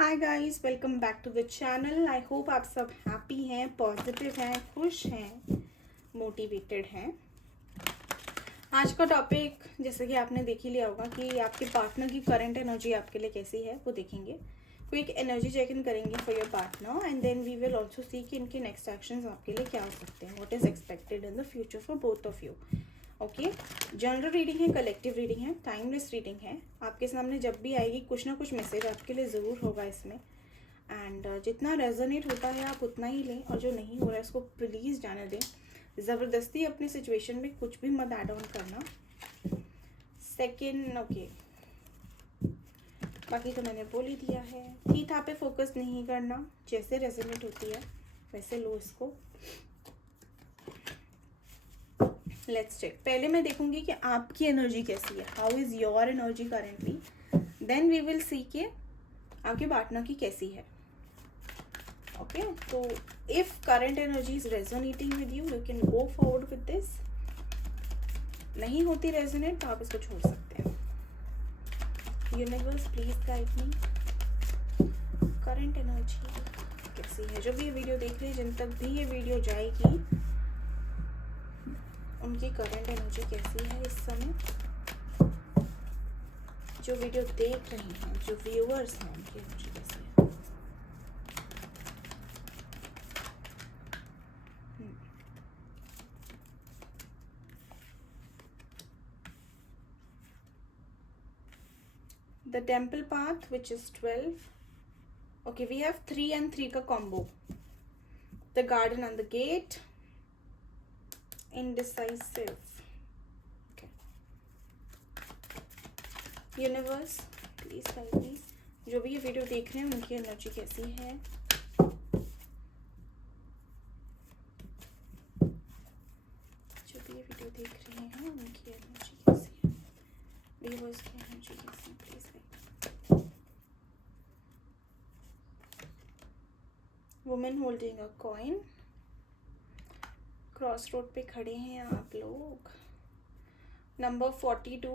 Hi guys, welcome back to the channel. I hope आप सब happy हैं, positive हैं, खुश हैं, मोटिवेटेड हैं। आज का टॉपिक जैसे कि आपने देख ही लिया होगा कि आपके पार्टनर की करंट एनर्जी आपके लिए कैसी है, वो देखेंगे। क्विक एनर्जी चेक इन करेंगे for your partner and then we will also see कि इनके नेक्स्ट एक्शंस आपके लिए क्या हो सकते हैं, what is expected in the future for both of you. Okay, general reading है, कलेक्टिव रीडिंग है, टाइमलेस रीडिंग है। आपके सामने जब भी आएगी कुछ ना कुछ मैसेज आपके लिए ज़रूर होगा इसमें। एंड जितना रेजोनेट होता है आप उतना ही लें, और जो नहीं हो रहा है उसको प्लीज़ जाने दें। ज़बरदस्ती अपनी सिचुएशन में कुछ भी मत ऐड ऑन करना। सेकेंड, ओके, बाकी तो मैंने बोल ही दिया है। थी था पे फोकस नहीं करना, जैसे रेजोनेट होती है वैसे लो इसको। Let's check. पहले मैं देखूंगी कि आपकी एनर्जी कैसी है, how is your energy currently, then we will see के आपके पार्टनर की कैसी है। ओके, तो if current energy is resonating with you, you can go forward with this. नहीं होती रेजोनेट तो आप इसको छोड़ सकते हैं। Universe please guide me, current energy कैसी है। जो भी ये वीडियो देख रहे हैं, जिन तक भी ये वीडियो जाएगी, उनकी करंट एनर्जी कैसी है इस समय। जो वीडियो देख रहे हैं, जो व्यूअर्स हैं, उनकी एनर्जी कैसी है। The temple path, which is 12. Okay, we have 3 and 3 का combo. The garden and the gate. Indecisive. Okay. Universe, please guide me. जो भी ये वीडियो देख रहे हैं उनकी एनर्जी कैसी है। जो भी ये वीडियो देख रहे हैं उनकी एनर्जी कैसी है। व्यूअर्स की एनर्जी कैसी है, please guide. Women holding a coin. Cross road पे खड़े हैं आप लोग। Number 42,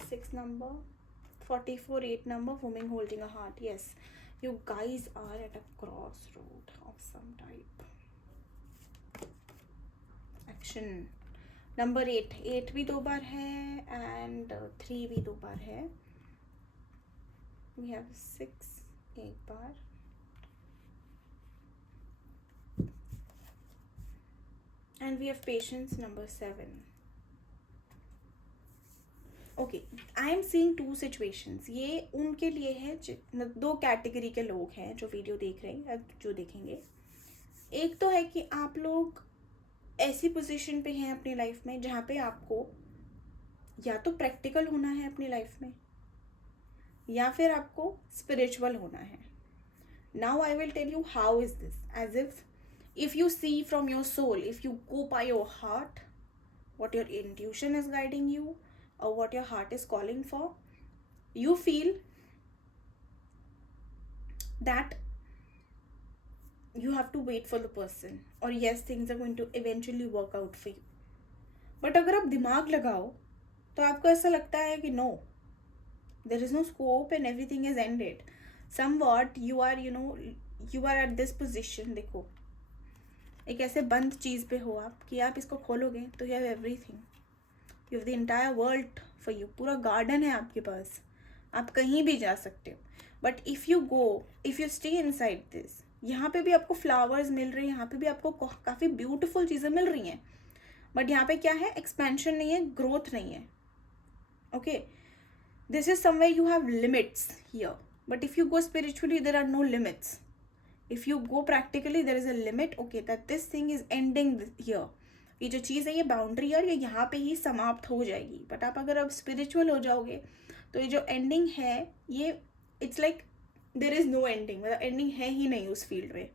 6 number, 44, 8 number, woman holding a heart. Yes, you guys are at a crossroad of some type. Action. Number 8, 8 भी 2 बार है एंड 3 भी 2 बार है। वी हैव 6 एक बार, and we have patients number 7. Okay, I am seeing 2 situations. ये उनके लिए है 2 कैटेगरी के लोग हैं जो वीडियो देख रहे हैं, जो देखेंगे। एक तो है कि आप लोग ऐसी पोजीशन पे हैं अपनी लाइफ में जहाँ पे आपको या तो प्रैक्टिकल होना है अपनी लाइफ में, या फिर आपको स्पिरिचुअल होना है। Now I will tell you how is this, as if you see from your soul, if you go by your heart, what your intuition is guiding you or what your heart is calling for, you feel that you have to wait for the person, or yes, things are going to eventually work out for you. But अगर आप दिमाग लगाओ तो आपको ऐसा लगता है कि no, there is no scope and everything is ended. Somewhat you are, you are at this position. देखो, एक ऐसे बंद चीज़ पे हो आप कि आप इसको खोलोगे तो you have everything. You have the entire world for you. पूरा गार्डन है आपके पास, आप कहीं भी जा सकते हो. But if you go, if you stay inside this, यहाँ पे भी आपको फ्लावर्स मिल रहे हैं, यहाँ पे भी आपको काफ़ी ब्यूटीफुल चीज़ें मिल रही हैं, बट यहाँ पे क्या है, एक्सपेंशन नहीं है, ग्रोथ नहीं है. Okay, this is somewhere you have limits here. But if you go spiritually there are no limits. If you go practically there is a limit. Okay, that this thing is ending here. ये जो चीज़ है, ये boundary है और ये यहाँ पे ही समाप्त हो जाएगी. बट आप अगर अब स्पिरिचुअल हो जाओगे तो ये जो एंडिंग है, ये it's like there is no ending, मतलब एंडिंग है ही नहीं उस फील्ड में.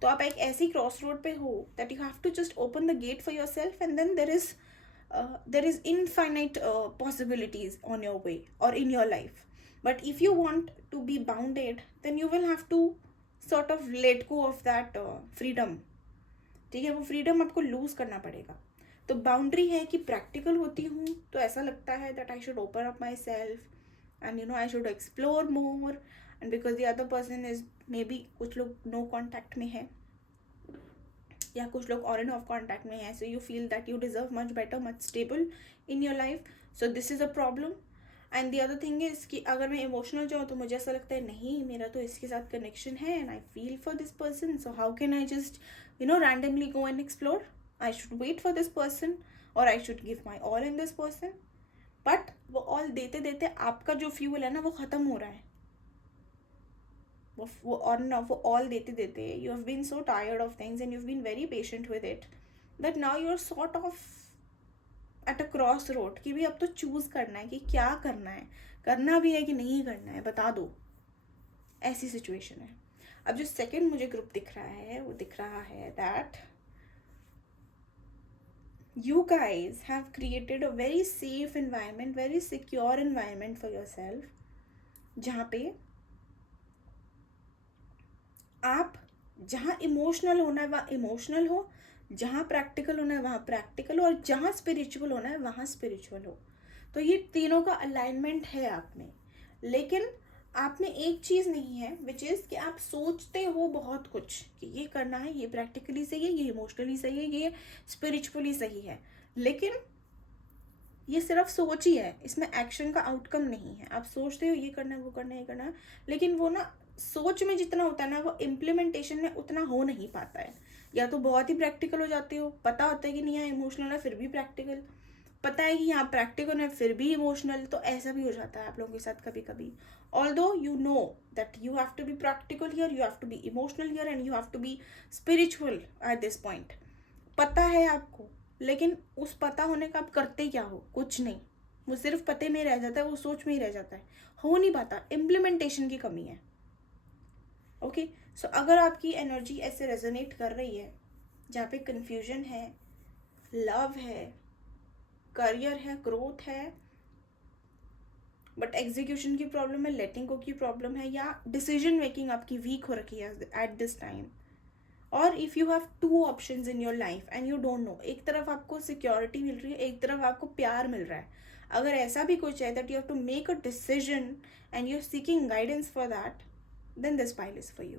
तो आप एक ऐसी क्रॉस रोड पे हो that you have to just open the gate for yourself, and then there is infinite possibilities on your way और in your life. But if you want to be bounded, then you will have to sort of let go of that freedom. ठीक है, वो freedom आपको loose करना पड़ेगा. तो boundary है कि प्रैक्टिकल होती हूँ तो ऐसा लगता है that I should open up my self and I should explore more and because the other person is may be, कुछ लोग नो कॉन्टैक्ट में है या कुछ लोग ऑन एंड ऑफ कॉन्टैक्ट में है, so you feel that you deserve much better, much stable in your life, so this is a problem. And the other thing is कि अगर मैं इमोशनल जाऊँ तो मुझे ऐसा लगता है नहीं, मेरा तो इसके साथ कनेक्शन है and I feel for this person, so how can I just randomly go and explore. I should wait for this person और I should give my all in this person. But वो all देते देते आपका जो fuel है ना वो ख़त्म हो रहा है. वो और वो ऑल देते देते you have been so tired of things and you have been very patient with it that now you are sort of at a cross road कि भी अब तो चूज़ करना है कि क्या करना है, करना भी है कि नहीं करना है, बता दो. ऐसी सिचुएशन है. अब जो सेकंड मुझे ग्रुप दिख रहा है वो दिख रहा है that you guys have created a very safe environment, very secure environment for yourself, जहाँ पे आप जहाँ इमोशनल होना है वहाँ इमोशनल हो, जहाँ प्रैक्टिकल होना है वहाँ प्रैक्टिकल हो, और जहाँ स्पिरिचुअल होना है वहाँ स्पिरिचुअल हो. तो ये तीनों का अलाइनमेंट है आप में. लेकिन आप में एक चीज़ नहीं है विच इज़ कि आप सोचते हो बहुत कुछ कि ये करना है, ये प्रैक्टिकली सही है, ये इमोशनली सही है, ये स्पिरिचुअली सही है, लेकिन ये सिर्फ सोच ही है, इसमें एक्शन का आउटकम नहीं है. आप सोचते हो ये करना है, वो करना है, ये करना है, लेकिन वो ना सोच में जितना होता है ना वो इम्प्लीमेंटेशन में उतना हो नहीं पाता है. या तो बहुत ही प्रैक्टिकल हो जाते हो, पता होता है कि नहीं यहाँ इमोशनल है फिर भी प्रैक्टिकल, पता है कि यहाँ प्रैक्टिकल है फिर भी इमोशनल, तो ऐसा भी हो जाता है आप लोगों के साथ कभी कभी. Although you know that you have to be practical here, you have to be emotional here and you have to be spiritual at this point. पता है आपको, लेकिन उस पता होने का आप करते क्या हो, कुछ नहीं. वो सिर्फ पते में रह जाता है, वो सोच में ही रह जाता है, हो नहीं पाता. इम्प्लीमेंटेशन की कमी है. ओके, सो अगर आपकी एनर्जी ऐसे रेजोनेट कर रही है जहाँ पे कन्फ्यूजन है, लव है, करियर है, ग्रोथ है, बट एग्जीक्यूशन की प्रॉब्लम है, लेटिंग गो की प्रॉब्लम है, या डिसीजन मेकिंग आपकी वीक हो रखी है एट दिस टाइम, और if you have two options in your life and you don't know, एक तरफ आपको सिक्योरिटी मिल रही है, एक तरफ आपको प्यार मिल रहा है, अगर ऐसा भी कुछ है that you have to make a decision and you are seeking guidance for that, then this file is for you.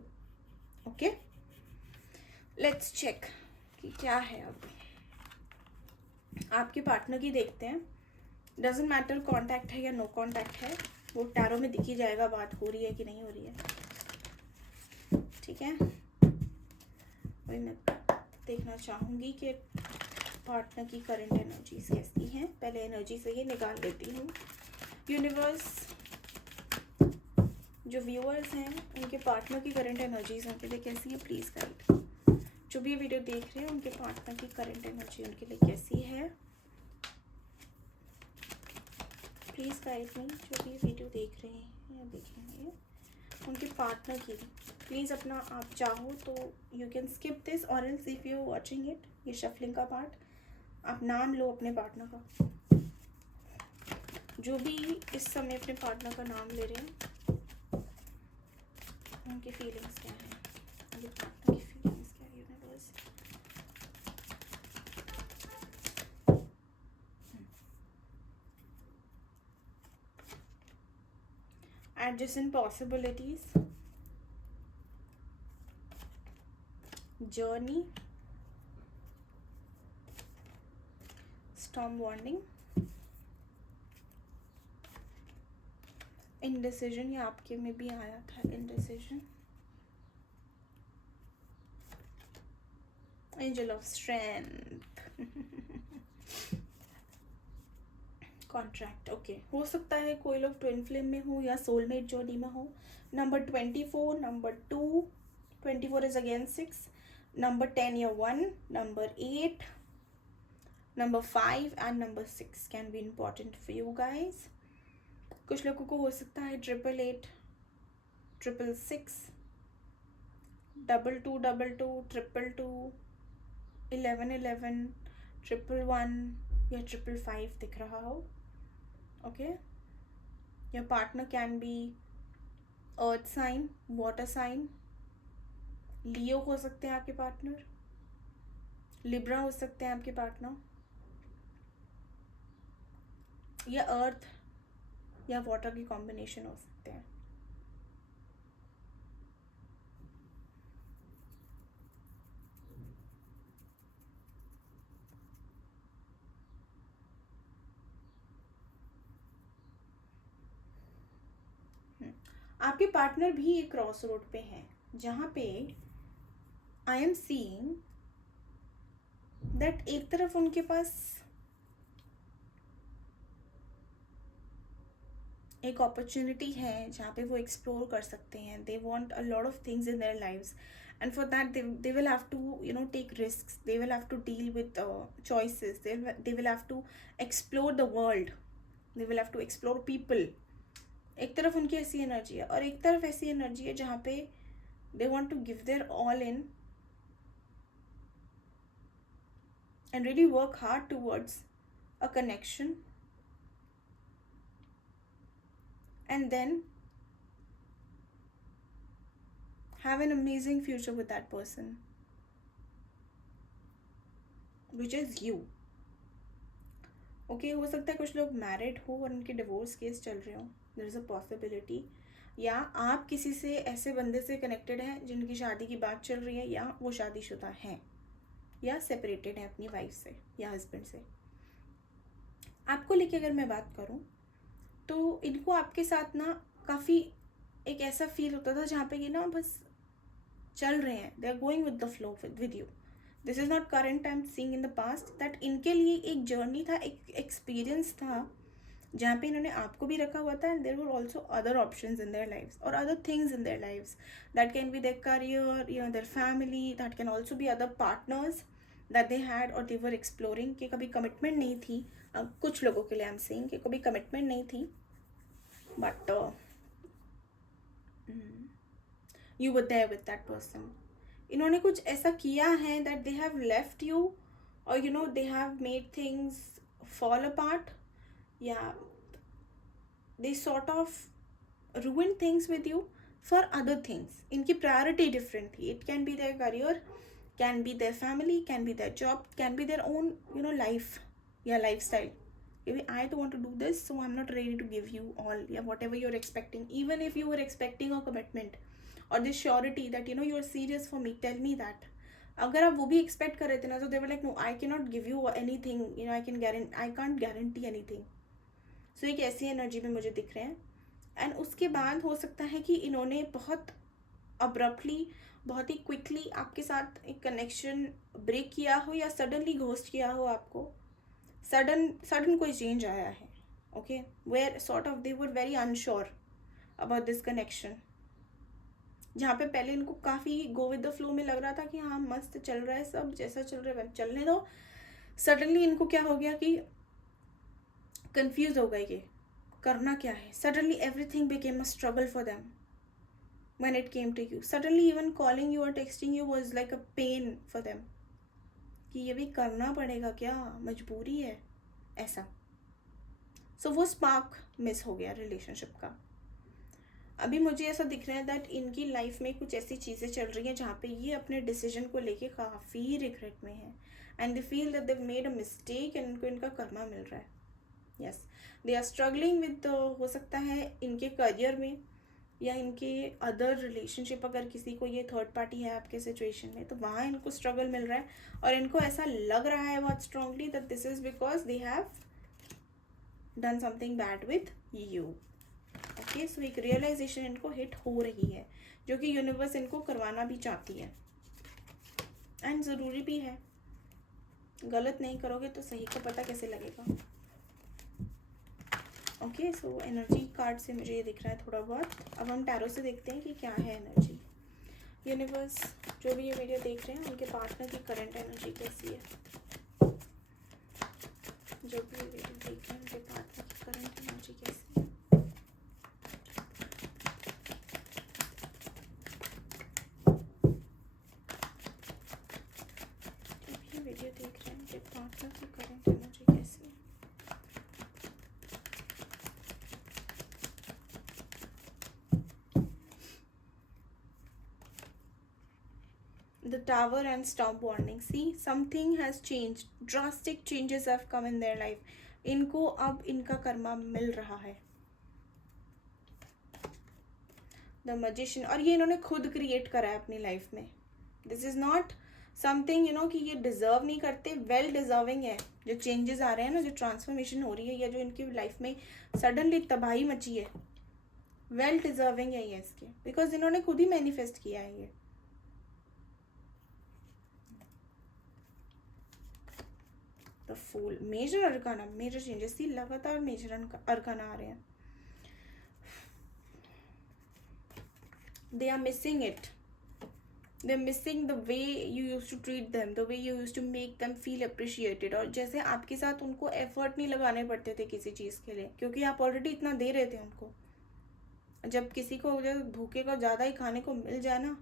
Okay, let's check कि क्या है. अब आपके पार्टनर की देखते हैं. डजेंट मैटर कॉन्टैक्ट है या नो कॉन्टैक्ट है, वो टैरो में दिख ही जाएगा बात हो रही है कि नहीं हो रही है. ठीक है, वही मैं देखना चाहूँगी कि पार्टनर की करंट एनर्जीज कैसी हैं. पहले एनर्जी से ही निकाल लेती हूँ. यूनिवर्स, जो व्यूअर्स हैं उनके पार्टनर की करंट एनर्जीज उनके लिए कैसी है, प्लीज़ गाइड. जो भी ये वीडियो देख रहे हैं उनके पार्टनर की करंट एनर्जी उनके लिए कैसी है, प्लीज़ गाइड मी. जो भी ये वीडियो देख रहे हैं या देखेंगे उनके पार्टनर की, प्लीज़ अपना आप चाहो तो यू कैन स्किप दिस, और else if you watching it, ये शफलिंग का पार्ट, आप नाम लो अपने पार्टनर का. जो भी इस समय अपने पार्टनर का नाम ले रहे हैं उनकी फीलिंग्स क्या है, उनके पार्टनर की फीलिंग्स क्या है. Universe, adjacent possibilities, journey, storm warning, indecision, ये आपके में भी आया था indecision, angel of strength, contract. Okay, हो सकता है कोई लोग ट्विन फ्लेम में हो या सोलमेट जर्नी में हो. Number 24, number 2, 24 is again 6, number 10 या 1, number 8, number 5 and number 6 can be important for you guys. कुछ लोगों को हो सकता है 888, 666, 2222, 222, 1111, 111 या 555 दिख रहा हो. Okay, your partner can be earth sign, water sign, Leo हो सकते हैं आपके पार्टनर, लिब्रा हो सकते हैं आपके पार्टनर, या अर्थ या वाटर की कॉम्बिनेशन हो सकते हैं. आपके पार्टनर भी एक क्रॉस रोड पे हैं जहाँ पे आई एम सीइंग दैट एक तरफ उनके पास एक अपॉर्चुनिटी है जहाँ पे वो एक्सप्लोर कर सकते हैं. They want a lot of things in their lives, and for that they will have to take risks. They will have to deal with choices. They will have to explore the world. They will have to explore people. एक तरफ उनकी ऐसी energy है और एक तरफ ऐसी energy है जहाँ पे they want to give their all in and really work hard towards a connection, and then have an amazing future with that person, which is you. Okay हो सकता है कुछ लोग मैरिड हो और उनके डिवोर्स केस चल रहे हो. There is a possibility. या आप किसी से ऐसे बंदे से कनेक्टेड हैं जिनकी शादी की बात चल रही है, या वो शादीशुदा हैं या सेपरेटेड हैं अपनी वाइफ से या हस्बैंड से. आपको लेके अगर मैं बात करूं तो इनको आपके साथ ना काफ़ी एक ऐसा फील होता था जहाँ पे ये ना बस चल रहे हैं. They are going with the flow with you. This is not current. I am seeing in the past that इनके लिए एक जर्नी था, एक एक्सपीरियंस था जहाँ पे इन्होंने आपको भी रखा हुआ था. And there were also other options in their lives और other things in their lives. That can be their career, their family. That can also be other partners that they had और दे वर एक्सप्लोरिंग. कि कभी commitment नहीं थी. कुछ लोगों के लिए आई एम सेइंग कि कभी कमिटमेंट नहीं थी, but you were there with that person. इन्होंने कुछ ऐसा किया है that they have left you और they have made things fall apart, या they sort of ruin things with you for other things. इनकी प्रायोरिटी डिफरेंट थी. It can be their career, can be their family, can be their job, can be their own life या lifestyle. I don't want to do this, so I'm not ready to give you all, yeah, whatever you're expecting. Even if you were expecting a commitment or this surety that you're serious for me, tell me that. अगर आप वो भी expect कर रहे थे ना तो they were like, no, I cannot give you anything, I can't guarantee anything. So एक ऐसी एनर्जी में मुझे दिख रहे हैं. एंड उसके बाद हो सकता है कि इन्होंने बहुत अब्रप्टली, बहुत ही क्विकली आपके साथ एक कनेक्शन ब्रेक किया हो या सडनली घोस्ट किया हो आपको. सडन कोई चेंज आया है. Okay, where sort of they were very unsure about this connection. जहाँ पे पहले इनको काफ़ी गो विद द फ्लो में लग रहा था कि हाँ मस्त चल रहा है, सब जैसा चल रहा है चलने दो. सडनली इनको क्या हो गया कि कंफ्यूज हो गए कि करना क्या है. Suddenly everything became a struggle for them when it came to you. Suddenly even calling you or texting you was like a pain for them. कि ये भी करना पड़ेगा क्या, मजबूरी है ऐसा. सो वो स्पार्क मिस हो गया रिलेशनशिप का. अभी मुझे ऐसा दिख रहा है दैट इनकी लाइफ में कुछ ऐसी चीज़ें चल रही हैं जहाँ पे ये अपने डिसीजन को लेके काफ़ी रिग्रेट में है. And they feel that they've made a mistake and इनको इनका कर्मा मिल रहा है. Yes, they are struggling with, हो सकता है इनके करियर में या इनके अदर रिलेशनशिप. अगर किसी को ये थर्ड पार्टी है आपके सिचुएशन में तो वहाँ इनको स्ट्रगल मिल रहा है और इनको ऐसा लग रहा है बहुत strongly that this is because they have done something bad with you. Okay, so एक रियलाइजेशन इनको हिट हो रही है जो कि यूनिवर्स इनको करवाना भी चाहती है एंड ज़रूरी भी है. गलत नहीं करोगे तो सही को पता कैसे लगेगा. ओके, सो एनर्जी कार्ड से मुझे ये दिख रहा है थोड़ा बहुत. अब हम टैरो से देखते हैं कि क्या है एनर्जी. यूनिवर्स, जो भी ये वीडियो देख रहे हैं उनके पार्टनर की करंट एनर्जी कैसी है. जो भी ये वीडियो देख रहे हैं उनके पार्टनर की करंट एनर्जी कैसी है. जो भी ये वीडियो देख रहे हैं उनके पार्टनर की करंट एनर्जी कैसी है. The tower and stop warning. See, something has changed. Drastic changes have come in their life. इनको अब इनका कर्मा मिल रहा है. The magician. और ये इन्होंने खुद क्रिएट करा है अपनी लाइफ में. This is not समथिंग कि ये डिजर्व नहीं करते. वेल डिजर्विंग है. जो चेंजेस आ रहे हैं ना, जो ट्रांसफॉर्मेशन हो रही है या जो इनकी लाइफ में सडनली तबाही मची है, वेल डिजर्विंग है ये इसके, बिकॉज इन्होंने खुद ही मैनिफेस्ट किया है ये। The fool, major arcana, major changes थी, लगातार मेजर अरकाना आ रहे हैं। They are missing it, they're missing the way you used to treat them, the way you used to make them feel appreciated। और जैसे आपके साथ उनको एफर्ट नहीं लगाने पड़ते थे किसी चीज़ के लिए, क्योंकि आप ऑलरेडी इतना दे रहे थे उनको। जब किसी को जब भूखे को ज़्यादा ही खाने को मिल जाए ना,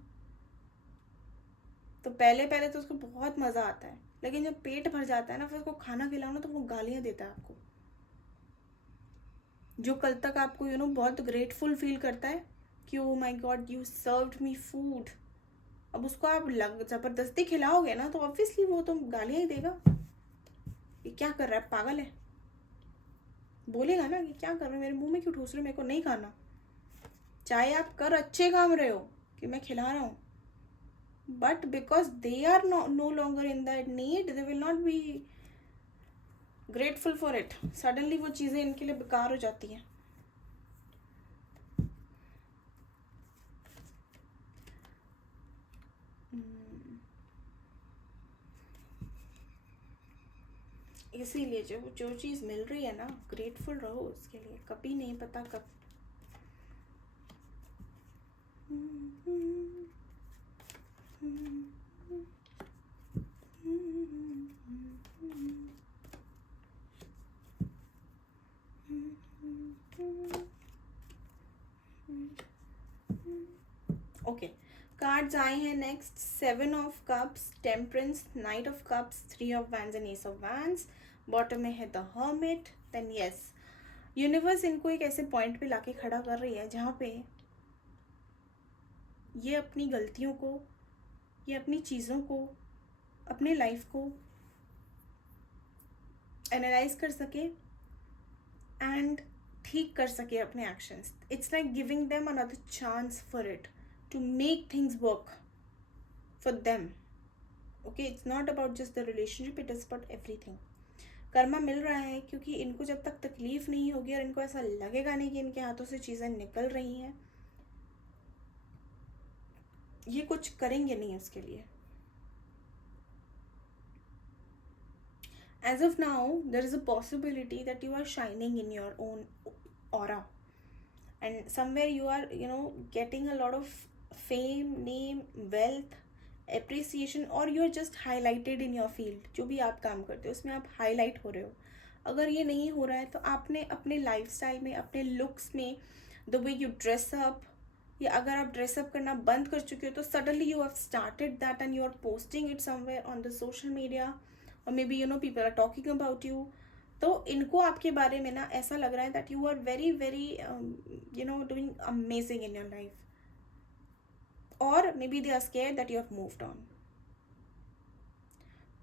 तो पहले पहले तो उसको बहुत मज़ा आता है, लेकिन जब पेट भर जाता है ना, फिर उसको खाना खिलाओ ना तो वो गालियाँ देता है आपको। जो कल तक आपको बहुत ग्रेटफुल फील करता है कि oh my god you served me food, अब उसको आप जबरदस्ती खिलाओगे ना तो ऑब्वियसली वो तो गालियाँ ही देगा। ये क्या कर रहा है, पागल है, बोलेगा ना कि क्या कर रहे हो, मेरे मुंह में क्यों ठूस रहे हो, मेरे को नहीं खाना। चाहे आप कर अच्छे काम रहे हो कि मैं खिला रहा हूँ, but because they are no longer in that need, they will not be grateful for it. Suddenly वो चीज़ें इनके लिए बेकार हो जाती हैं। इसीलिए जो चीज़ मिल रही है ना, ग्रेटफुल रहो उसके लिए, कभी नहीं पता कब। ओके, कार्ड्स आए हैं next, 7 of cups, temperance, knight of cups, 3 of wands and ace of wands. Bottom में है the hermit. Then yes, universe इनको एक ऐसे पॉइंट पे लाके खड़ा कर रही है जहाँ पे ये अपनी गलतियों को, ये अपनी चीज़ों को, अपने लाइफ को एनालाइज कर सके एंड ठीक कर सके अपने actions. It's like giving them another chance for it to make things work for them. Okay, it's not about just the relationship, it is about everything. Karma मिल रहा है क्योंकि इनको जब तक तकलीफ नहीं होगी और इनको ऐसा लगेगा नहीं कि इनके हाथों से चीज़ें निकल रही हैं, ये कुछ करेंगे नहीं उसके लिए। As of now, there is a possibility that you are shining in your own aura, and somewhere you are getting a lot of fame, name, wealth, appreciation, or you are just highlighted in your field। जो भी आप काम करते हो उसमें आप highlight हो रहे हो। अगर ये नहीं हो रहा है तो आपने अपने लाइफस्टाइल में, अपने लुक्स में, the way you dress up, या अगर आप ड्रेसअप करना बंद कर चुके हो तो suddenly you have started that and you are posting it somewhere on the social media, और maybe people are talking about you. तो इनको आपके बारे में ना ऐसा लग रहा है that you are very very doing amazing in your life, और maybe they are scared that you have moved on.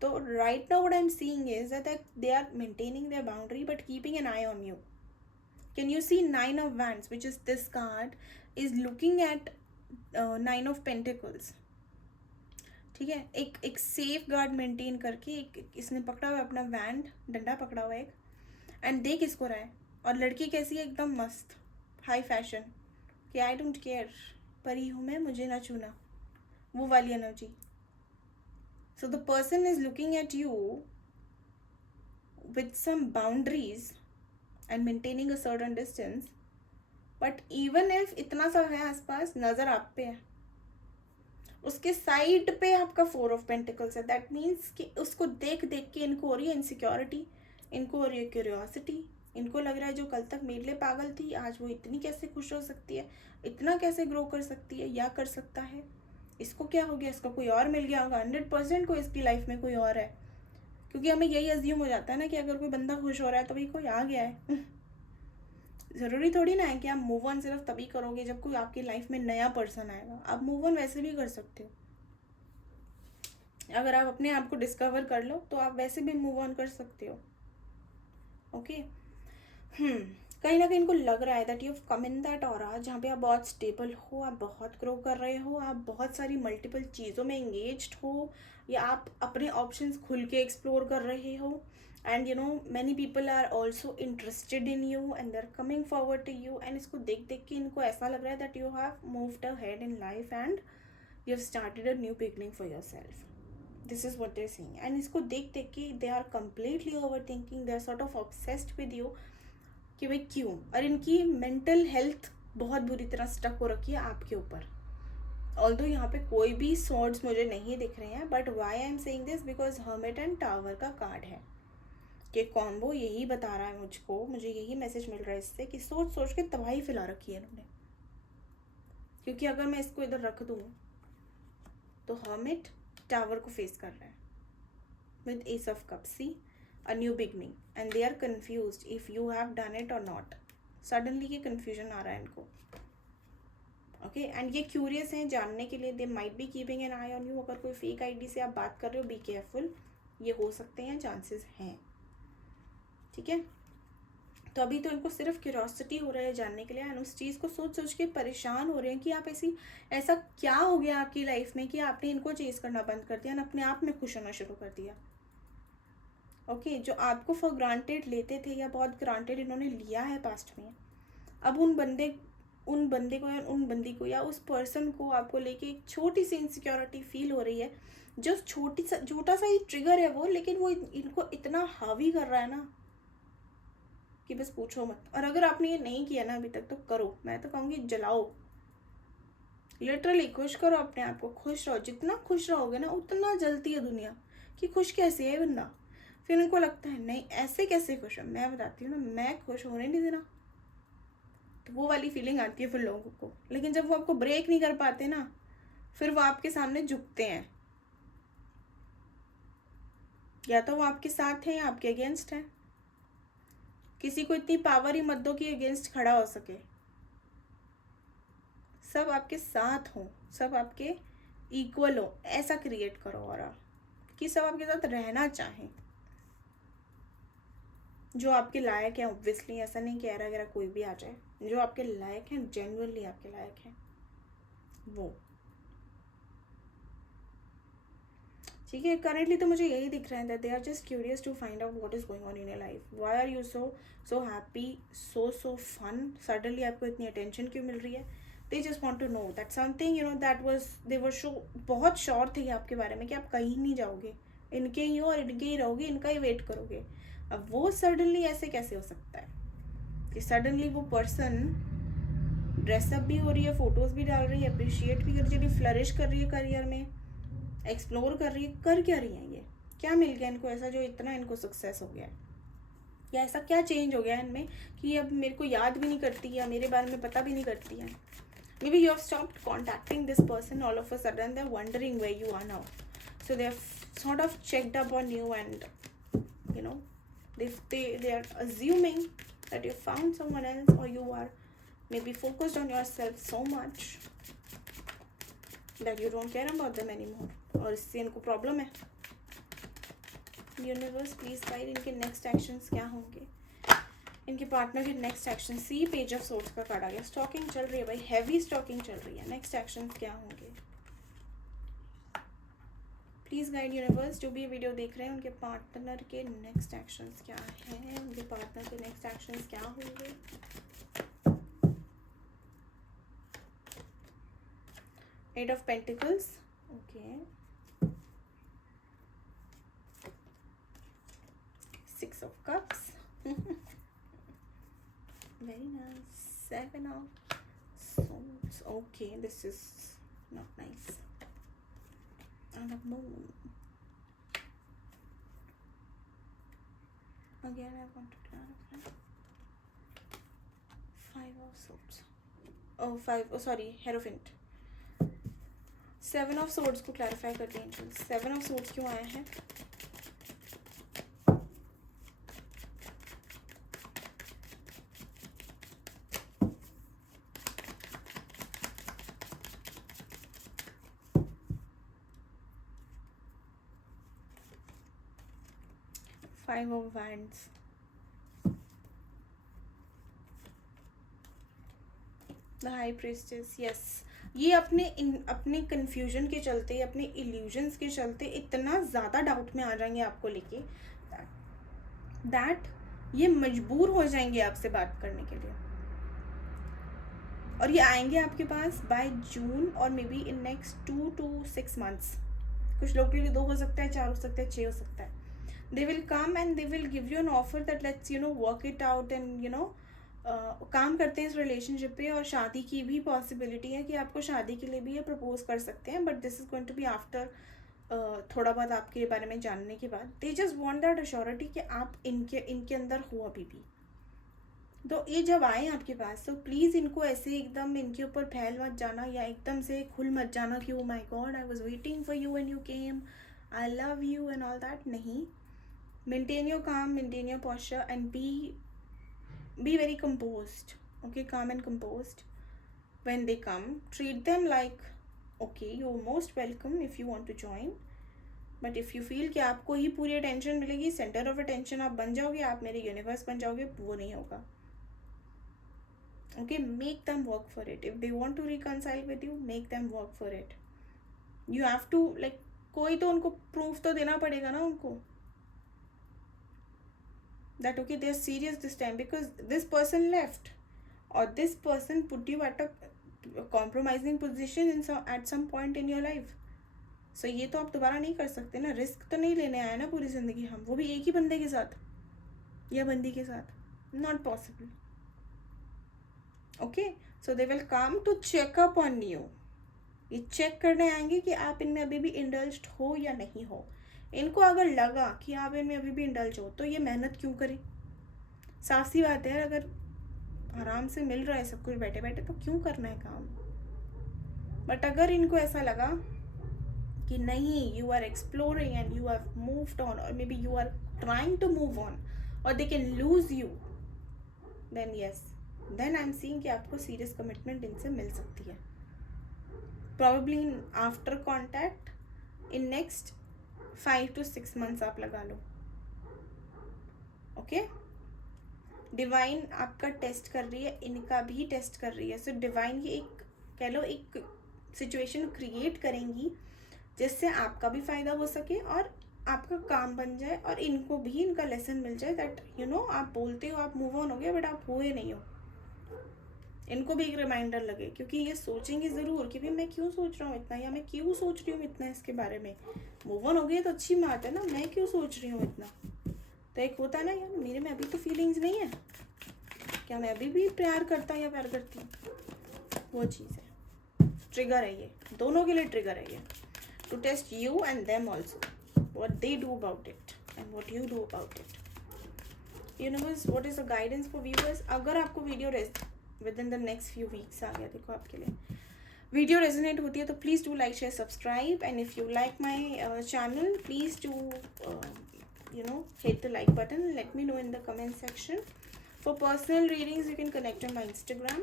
तो right now what I am seeing is that they are maintaining their boundary but keeping an eye on you. Can you see 9 of Wands, which is this card, is looking at 9 of Pentacles। ठीक है, एक safe guard maintain करके एक इसने पकड़ा हुआ है अपना वैंड, डंडा पकड़ा हुआ है एक, एंड देख इसको रहा है। और लड़की कैसी है, एकदम मस्त, हाई फैशन, कि आई डोंट केयर, परी हूँ मैं, मुझे ना छूना, वो वाली energy. So the person is looking at you with some boundaries and maintaining a certain distance, but even if इतना सा है आसपास, नज़र आप पे है, उसके साइड पे आपका 4 ऑफ पेंटिकल्स है। दैट मीन्स कि उसको देख देख के इनको हो रही है इनसिक्योरिटी, इनको हो रही है क्यूरियोसिटी, इनको लग रहा है जो कल तक मेरे लिए पागल थी आज वो इतनी कैसे खुश हो सकती है, इतना कैसे ग्रो कर सकती है या कर सकता है, इसको क्या हो गया, इसको कोई और मिल गया होगा। 100% को इसकी लाइफ में कोई और है, क्योंकि हमें यही अज्यूम हो जाता है ना कि अगर कोई बंदा खुश हो रहा है तो भाई कोई आ गया है। ज़रूरी थोड़ी ना है कि आप मूव ऑन सिर्फ तभी करोगे जब कोई आपकी लाइफ में नया पर्सन आएगा। आप मूव ऑन वैसे भी कर सकते हो, अगर आप अपने आप को डिस्कवर कर लो तो आप वैसे भी मूव ऑन कर सकते हो। ओके, कहीं ना कहीं इनको लग रहा है that you have come in that aura जहाँ पे आप बहुत स्टेबल हो, आप बहुत ग्रो कर रहे हो, आप बहुत सारी मल्टीपल चीज़ों में एंगेज्ड हो, या आप अपने ऑप्शंस खुल के एक्सप्लोर कर रहे हो, and you know many people are also interested in you and they are coming forward to you, and इसको देख देख के इनको ऐसा लग रहा है that you have moved ahead in life and you have started a new beginning for yourself. This is what they are seeing, and इसको देख देख के they are completely overthinking, they are sort of obsessed with you कि भाई क्यों, और इनकी mental health बहुत बुरी तरह स्टक हो रखी है आपके ऊपर. ऑल्दो यहाँ पे कोई भी सॉर्ड्स मुझे नहीं दिख रहे हैं, but why I am saying this because hermit and tower का कार्ड है कि कॉम्बो यही बता रहा है मुझको, मुझे यही मैसेज मिल रहा है इससे कि सोच सोच के तबाही फैला रखी है इन्होंने. क्योंकि अगर मैं इसको इधर रख दूँ तो हर्मिट टावर को फेस कर रहा है with ace of cups. See, a new beginning, and they are confused if you have done it or not. Suddenly ये confusion आ रहा है इनको. Okay, and ये curious हैं जानने के लिए. They might be keeping an eye on you. अगर कोई fake ID से आप बात कर रहे हो, be careful. ये हो सकते हैं, chances हैं. ठीक है, तो अभी तो इनको सिर्फ क्यूरियोसिटी हो रहा है जानने के लिए, एंड उस चीज़ को सोच सोच के परेशान हो रहे हैं कि आप ऐसा क्या हो गया आपकी लाइफ में कि आपने इनको चेज़ करना बंद कर दिया और अपने आप में खुश होना शुरू कर दिया. ओके, जो आपको फॉर ग्रांटेड लेते थे या बहुत ग्रांटेड इन्होंने लिया है पास्ट में, अब उन बंदे को या उन बंदी को या उस पर्सन को आपको लेके एक छोटी सी इनसिक्योरिटी फील हो रही है. जो छोटा सा ही ट्रिगर है वो, लेकिन वो इनको इतना हावी कर रहा है ना कि बस पूछो मत. और अगर आपने ये नहीं किया ना अभी तक तो करो, मैं तो कहूँगी जलाओ. लिटरली खुश करो अपने आप को, खुश रहो. जितना खुश रहोगे ना उतना जलती है दुनिया कि खुश कैसे है बंदा. फिर उनको लगता है नहीं ऐसे कैसे खुश है. मैं बताती हूँ ना, मैं खुश होने नहीं देना, तो वो वाली फीलिंग आती है फिर लोगों को. लेकिन जब वो आपको ब्रेक नहीं कर पाते ना, फिर वो आपके सामने झुकते हैं. या तो वो आपके साथ हैं या आपके अगेंस्ट हैं. किसी को इतनी पावर ही मत दो कि अगेंस्ट खड़ा हो सके. सब आपके साथ हों, सब आपके इक्वल हो, ऐसा क्रिएट करो और कि सब आपके साथ रहना चाहें. जो आपके लायक है, ऑब्वियसली ऐसा नहीं कि एरा गैरा कोई भी आ जाए. जो आपके लायक हैं, जेन्युइनली आपके लायक हैं वो. ठीक है, करेंटली तो मुझे यही दिख रहा है that they are just curious to find out what is going on in your life. Why are you so happy, so fun. Suddenly आपको इतनी अटेंशन क्यों मिल रही है. They just want to know that something, you know, that was they were show. बहुत sure थे आपके बारे में कि आप कहीं नहीं जाओगे, इनके ही हो और इनके ही रहोगे, इनका ही वेट करोगे. अब वो सडनली ऐसे कैसे हो सकता है कि सडनली वो पर्सन ड्रेसअप भी हो रही है, फोटोज़ भी डाल रही है, अप्रिशिएट भी कर रही है, फ्लरिश कर रही है करियर में, एक्सप्लोर कर रही है. कर क्या रही हैं ये, क्या मिल गया इनको ऐसा जो इतना इनको सक्सेस हो गया है, या ऐसा क्या चेंज हो गया है इनमें कि अब मेरे को याद भी नहीं करती या मेरे बारे में पता भी नहीं करती है. Maybe you have stopped contacting this person all of a sudden. They are wondering where you are now. So they have sort of checked up on you and you know they are assuming that you found someone else, or you are maybe focused on yourself so much that you don't care about them anymore. और इससे इनको problem है. Universe please guide, इनके next actions क्या होंगे, इनके partner के next action. सी पेज ऑफ सोर्स का कार्ड आ गया. स्टॉकिंग चल रही है भाई, हैवी स्टॉकिंग चल रही है. नेक्स्ट एक्शंस क्या होंगे प्लीज़ गाइड यूनिवर्स. जो भी ये वीडियो देख रहे हैं उनके पार्टनर के नेक्स्ट एक्शंस क्या हैं, उनके पार्टनर के नेक्स्ट एक्शंस क्या होंगे. Eight of pentacles. Okay, 6 of cups. Very nice. 7 of swords. Okay, this is not nice. And a moon. Again I want to clarify. 5 of swords. Oh, 5. Oh, sorry, Hierophant. 7 of swords को clarify कर दें angels. 7 of swords क्यों आया है. Five of Wands. The high priestess, yes. ये अपने confusion के चलते, अपने इल्यूजन्स के चलते इतना ज़्यादा डाउट में आ जाएंगे आपको लेके दैट ये मजबूर हो जाएंगे आपसे बात करने के लिए। और ये आएंगे आपके पास बाय जून और may be in next 2 to 6 months। कुछ लोग के लिए 2 हो सकता है, 4 हो सकता है, 6 हो सकता है। दे will come and they will give you an offer that let's work it out and काम करते हैं इस रिलेशनशिप पे। और शादी की भी पॉसिबिलिटी है कि आपको शादी के लिए भी ये प्रपोज कर सकते हैं, but this is going to be after थोड़ा बहुत आपके बारे में जानने के बाद। They just want that assurity कि आप इनके अंदर हो अभी भी। तो ये जब आए आपके पास तो प्लीज़ इनको ऐसे एकदम इनके ऊपर फैल मत जाना या एकदम से खुल मत जाना कि oh my god I was waiting for you and you came, I love you and all that. नहीं, maintain your calm, maintain your posture and be very composed, okay, calm and composed when they come. Treat them like okay, you're most welcome if you want to join, but if you feel कि आपको ही पूरी attention मिलेगी, centre of attention आप बन जाओगे, आप मेरे universe बन जाओगे, वो नहीं होगा। okay, make them work for it. If they want to reconcile with you, make them work for it. You have to like कोई तो उनको प्रूफ तो देना पड़ेगा ना उनको that okay, they're serious this time, because this person left or this person put you at a compromising position at some point in your life. So ये तो आप दोबारा नहीं कर सकते ना, रिस्क तो नहीं लेने आए ना पूरी ज़िंदगी हम, वो भी एक ही बंदे के साथ या बंदी के साथ, not possible. Okay, so they will come to check up on you. ये चेक करने आएंगे कि आप इनमें अभी भी इंडल्ज्ड हो या नहीं हो। इनको अगर लगा कि आप इनमें अभी भी इंडल्ज हो तो ये मेहनत क्यों करें। साफ सी बात है, अगर आराम से मिल रहा है सब कुछ बैठे बैठे तो क्यों करना है काम। बट अगर इनको ऐसा लगा कि नहीं, you are exploring and you have moved on और maybe you are trying to move on और they can lose you, then yes, then I am seeing कि आपको सीरियस कमिटमेंट इनसे मिल सकती है। Probably after contact in next 5 to 6 months आप लगा लो। ओके, डिवाइन आपका टेस्ट कर रही है, इनका भी टेस्ट कर रही है। सो डिवाइन ये एक कह लो एक सिचुएशन क्रिएट करेंगी जिससे आपका भी फ़ायदा हो सके और आपका काम बन जाए और इनको भी इनका लेसन मिल जाए दैट आप बोलते हो आप मूव ऑन हो गए बट आप हुए नहीं हो। इनको भी एक रिमाइंडर लगे, क्योंकि ये सोचेंगे ज़रूर कि भाई मैं क्यों सोच रहा हूँ इतना, या मैं क्यों सोच रही हूँ इतना इसके बारे में। मूव ऑन हो गई तो अच्छी बात है ना, मैं क्यों सोच रही हूँ इतना। तो एक होता है ना, यार मेरे में अभी तो फीलिंग्स नहीं है, क्या मैं अभी भी प्यार करता या प्यार करती हूँ, वो चीज़ है। ट्रिगर है ये, दोनों के लिए ट्रिगर है ये, to test you and them also, what they do about it and what you do about it. Universe, what is the guidance for viewers. अगर आपको video within the next few weeks आ गया, देखो आपके लिए video resonate होती है तो please do like share subscribe, and if you like my channel please do hit the like button, let me know in the comment section. For personal readings you can connect on my Instagram,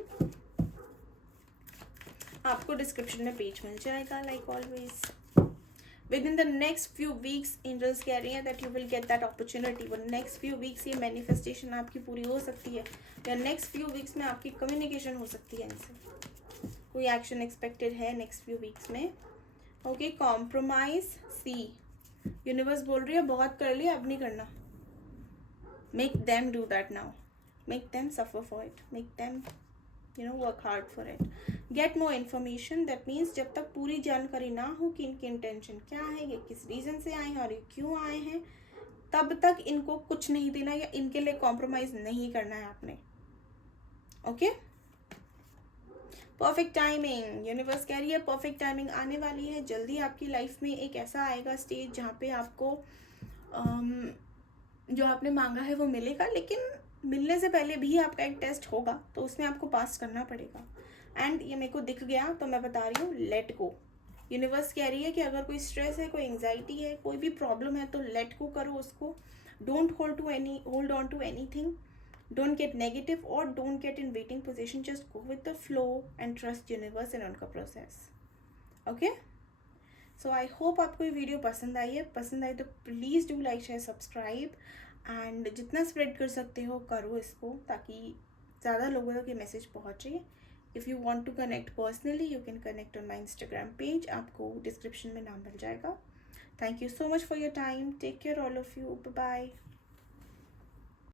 आपको description में page मिल जाएगा like always. Within the next few weeks angels कह रही हैं that you will get that opportunity. वो next few weeks ये manifestation आपकी पूरी हो सकती है, या next few weeks में आपकी communication हो सकती है इनसे, कोई action expected है next few weeks में। Okay, compromise C, यूनिवर्स बोल रही है बहुत कर लिया अब नहीं करना। Make them do that now, make them suffer for it, make them work hard for it, get more information. That means जब तक पूरी जानकारी ना हो कि इनकी इंटेंशन क्या है, ये किस रीज़न से आए हैं और ये क्यों आए हैं, तब तक इनको कुछ नहीं देना या इनके लिए कॉम्प्रोमाइज़ नहीं करना है आपने। ओके, परफेक्ट टाइमिंग, यूनिवर्स कह रही है परफेक्ट टाइमिंग आने वाली है जल्दी। आपकी लाइफ में एक ऐसा आएगा स्टेज जहाँ पे आपको जो आपने मांगा है वो मिलेगा, लेकिन मिलने से पहले भी आपका एक टेस्ट होगा तो उसमें आपको पास करना पड़ेगा। एंड ये मेरे को दिख गया तो मैं बता रही हूँ, लेट गो। यूनिवर्स कह रही है कि अगर कोई स्ट्रेस है, कोई एंग्जाइटी है, कोई भी प्रॉब्लम है तो लेट गो करो उसको। Don't hold on to anything, don't get negative or don't get in waiting position, just go with the flow and trust universe and उनका process. okay, so I hope आपको ये video पसंद आई है। पसंद आई तो please do like share subscribe, and जितना spread कर सकते हो करो इसको, ताकि ज़्यादा लोगों तक ये मैसेज पहुँचे। If you want to connect personally you can connect on my Instagram page, आपको डिस्क्रिप्शन में नाम मिल जाएगा. Thank you so much for your time. Take care all of you. Bye bye.